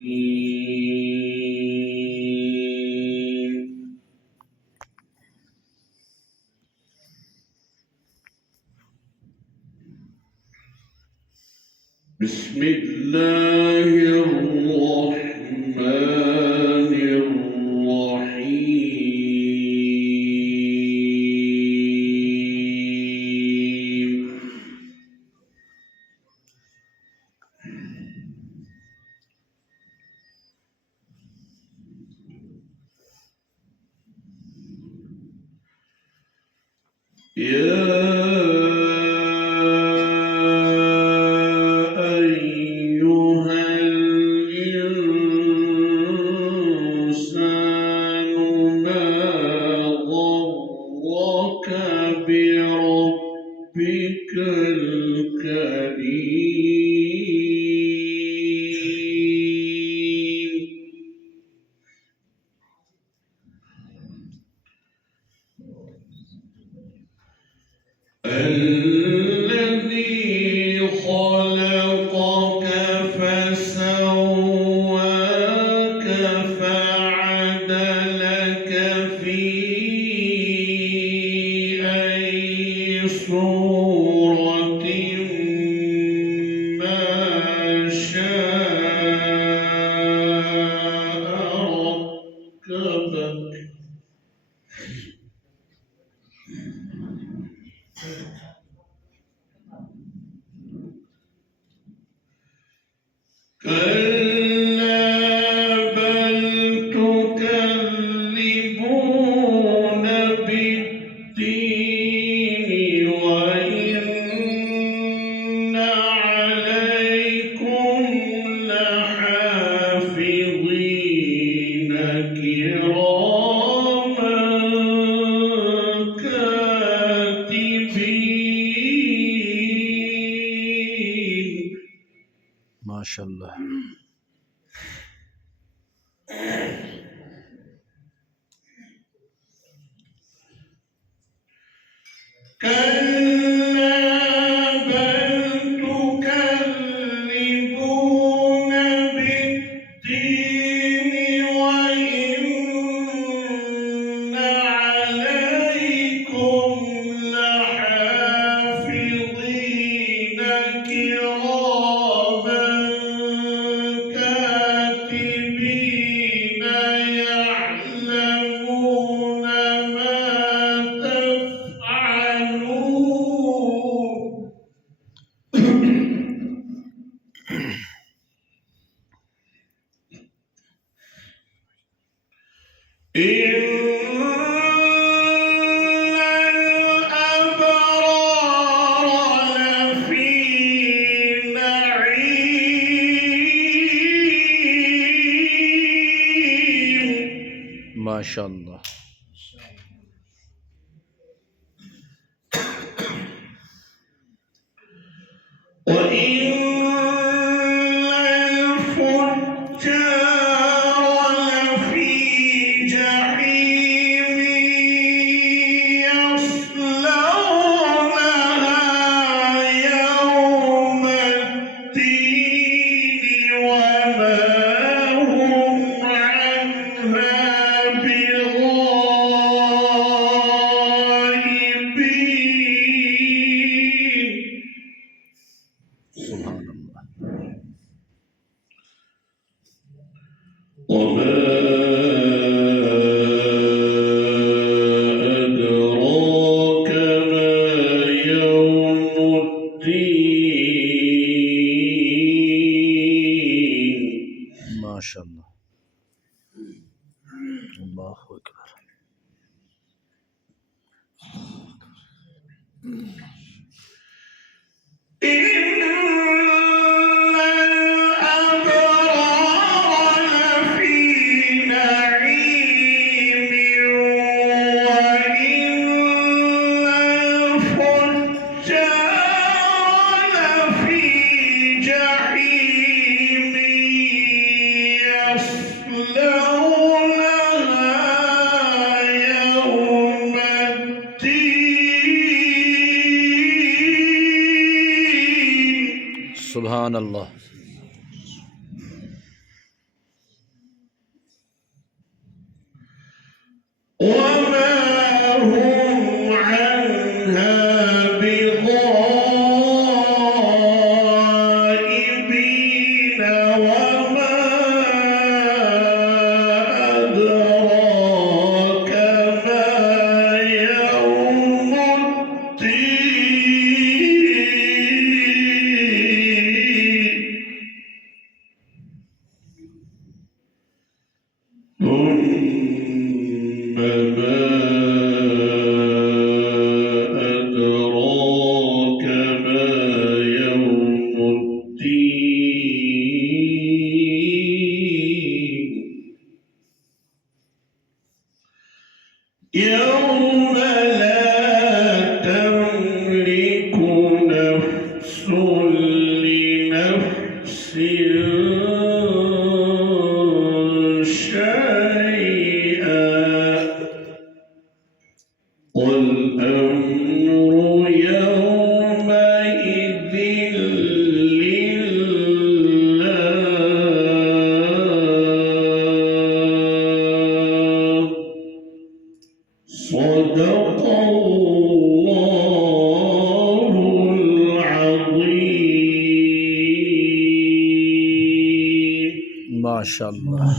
بسم الله الرحمن الرحيم. يا بربك الكريم الذي خلقك فسواك فعدلك في أي صورة ما شاء ركبك. كلا بل تكذبون بالدين وإن عليكم لحافظين كراما كاتبين. ما شاء الله. كلا بل تكذبون بالدين وإن عليكم لحافظين كراما كاتبين يعلمون ما تفعلون. إن الأبرار لفي نعيم. ما شاء الله. وإن الفجار لفي جحيم يصلونها يوم الدين وما هم عنها بغائبين. سبحان الله. وما أدراك ما يوم الدين. ما شاء الله. الله أكبر. سبحان الله. وما هم عنها بغائبين وما أدراك ما يوم الدين ثم ما أدراك ما يوم الدين يوم لا تملك نفس لنفس والأمر يومئذ لله صدق الله العظيم. ما شاء الله.